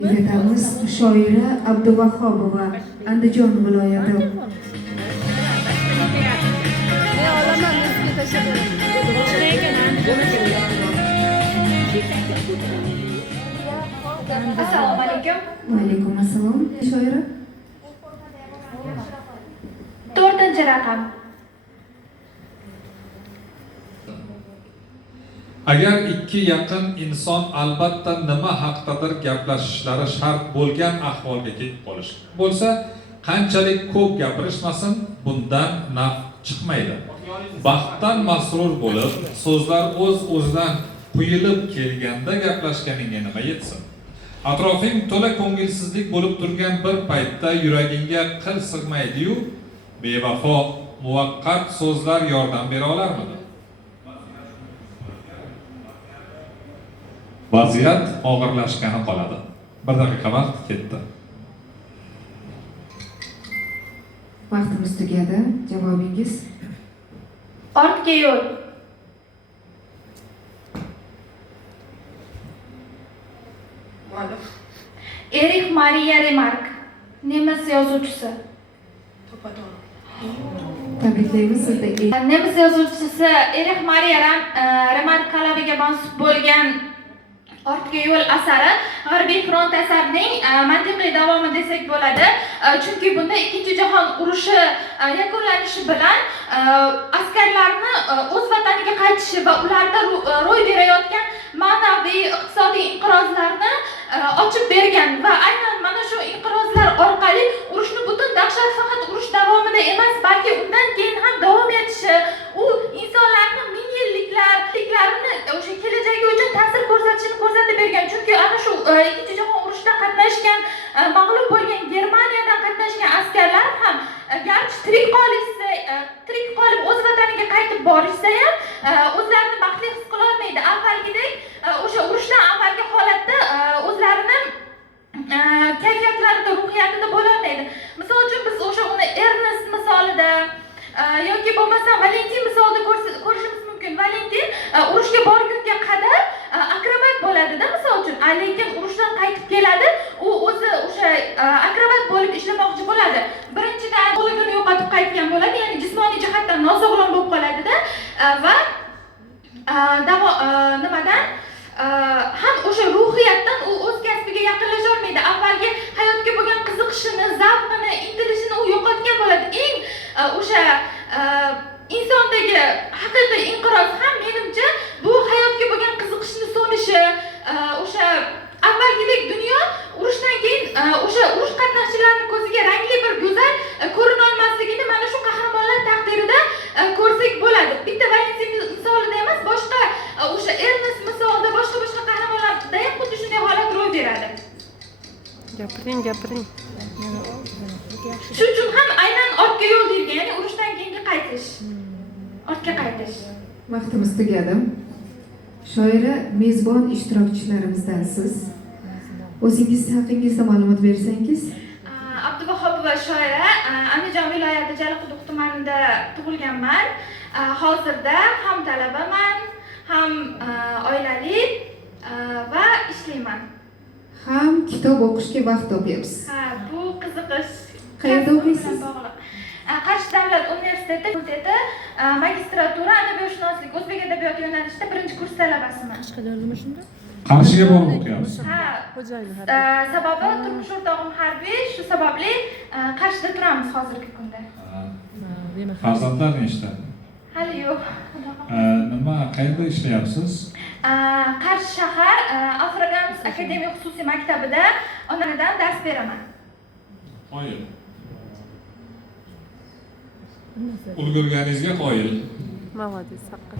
Bekatamiz shoira Abduvahhobova, Andijon viloyati. Assalomu alaykum. Va alaykum assalom. Shoira 4-raqam. Agar ikki yaqin inson albatta nima haqdadir gaplashishlari shart bo'lgan ahvolga kelib qolish bo'lsa, qanchalik ko'p gapirishmasin, bundan naf chiqmaydi. Baxtdan masrur bo'lib, so'zlar o'z-o'zidan quyilib kelganda gaplashganingga nima yetsin? Atrofing to'la ko'ngilsizlik bo'lib turgan bir paytda yuragingga qil sig'maydi-yu, bevafo muvaqqat so'zlar yordam bera olarmidi? Vaziyat og'irlashgani qoladi. 1 daqiqa vaqt ketdi. Vaqtimiz tugadi. Javobingiz? Ortga yo'l. Muallif Erich Maria Remark, nemis yozuvchisi. to'patoni. Tabriklaymiz sizga. Nemis yozuvchisi Erich Maria Remark qalabiga mansub bo'lgan Ortga yo'l asari G'arbiy front asarining mantiqiy davomi desak bo'ladi. Chunki bunda Ikkinchi jahon urushi yakunlanishi bilan askarlarni o'z vataniga qaytishi va ularda ro'y berayotgan ma'naviy iqtisodiy inqirozlarni ochib bergan va aynan mana shu inqirozlar orqali urushni butun dahshat faqat urush davomida emas, balki undan keyin ham davom etishi, u insonlarning ming yilliklarini o'sha kelajagi uchun ta'sir ko'rsatishini ko'rsatib bergan. Chunki ana shu Ikkinchi jahon urushida qatnashgan, mag'lub bo'lgan Germaniyadan qatnashgan askarlar ham garchi tirik qolib o'z vataniga qaytib borishsa ham o'zlarini baxtli his qila olmaydi. Avvalgidek o'sha urushdan avvalgi holatda o'zlarini kayfiyatlarida, ruhiyatida bo'la olmaydi. Misol uchun biz o'sha uni Ernest misolida yoki bo'lmasa Valentin misolida ko'rishimiz mumkin. Valentin urushga borgunga qadar akrobat bo'ladida, misol uchun, lekin urushdan qaytib keladi, u o'zi o'sha akrobat bo'lib ishlamoqchi bo'ladi. Birinchidan qo'ligini yo'qotib qaytgan bo'ladi, ya'ni jismoniy jihatdan nosog'lom bo'lib qoladida va nimadan ham o'sha ruhiyatdan u o'z kasbiga yaqinlasha olmaydi. Avvalgi hayotga bo'lgan qiziqishini, zavqini, intilishini u yo'qotgan bo'ladi. Eng o'sha insondagi haqiqiy inqiroz ham menimcha bu hayotga bo'lgan qiziqishni so'nishi, o'sha avvalgidek dunyo urushdan keyin o'sha urush qatnashchilarining ko'ziga rangli bir go'zal ko'rina olmasligini mana shu qahramonlar taqdirida ko'rsak bo'ladi. Bitta Valentin misolida emas, boshqa o'sha Ernest misolida boshqa qahramonlarda ham xuddi shunday holat ro'y beradi. Gapiring. Shuning uchun ham aynan ortga yo'l deyilgan, ya'ni urushdan keyingi qaytish. Ortga qaytish. Vaqtimiz tugadi. Shoira mezbon ishtirokchilarimizdansiz. O'zingiz haqingizda ma'lumot bersangiz? Abduvahhobova shoira, Andijon viloyati Jalaquduq tumanida tug'ilganman. Hozirda ham talabaman, ham oilali va ishlayman. Ham kitob o'qishga vaqt topyapsiz. Bu qiziqish. Qayerda o'qiysiz? Qarshi davlat universiteti fakulteti magistratura adabiyotshunoslik o'zbek adabiyoti yo'nalishida 1-kurs talabasiman. Qarshiga borib o'qiyapsiz. Sababi turmush o'rtog'im harbiy, shu sababli Qarshida turamiz hozirgi kunda. Farzandlar nechta? Hali yo'q. Nima, qayerda ishlayapsiz? Qarshi shahar Afrikans akademiya xususiy maktabida onadan dars beraman. Qoyil. Ulgurganingizga qoyil. Молодец, haqqi.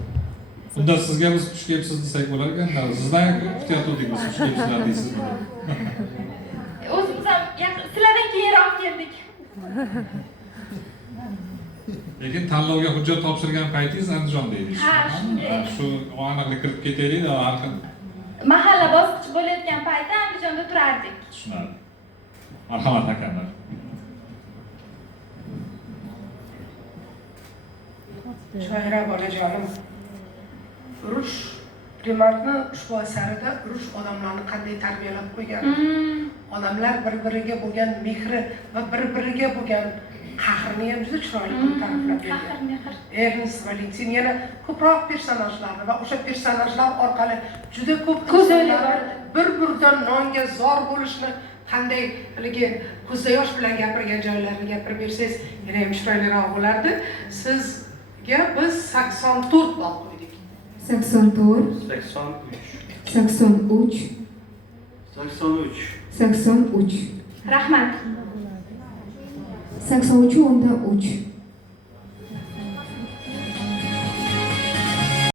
Unda sizga biz xush kelibsiz desak bo'lar ekan. Sizdan kutayotgandik biz xush kelibsizlar deysizmi? O'zimiz ham sizlardan keyinroq keldik. Lekin tanlovga hujjat topshirgan paytingiz Andijonda edingiz. Ha, shunday. Shu aniqlik kirib ketaylik-da, arqin. Mahalla bosqichi bo'layotgan paytda Andijonda turardik. Tushunadi. Marhamat hakamlar. Shoira bolajonim. Urush Remarkni ushbu asarida urush odamlarni qanday tarbiyalab qo'ygan. odamlar bir-biriga bo'lgan mehri va bir-biriga bo'lgan qahrini ham juda chiroyli qilib ta'riflab bergan. Qahr, mehr. Ernest Valentin yana ko'proq personajlarni va o'sha personajlar orqali juda ko'p Ko'zayli insonlarni bor. bir-biridan nonga zor bo'lishni qanday haligi ko'zda yosh bilan gapirgan joylarini gapirib bersangiz yana ham chiroyliroq bo'lardi. Sizga biz 84 ball qo'ydik. 84, 83. 83, 83. 83. Rahmat. 83 o'nda 3.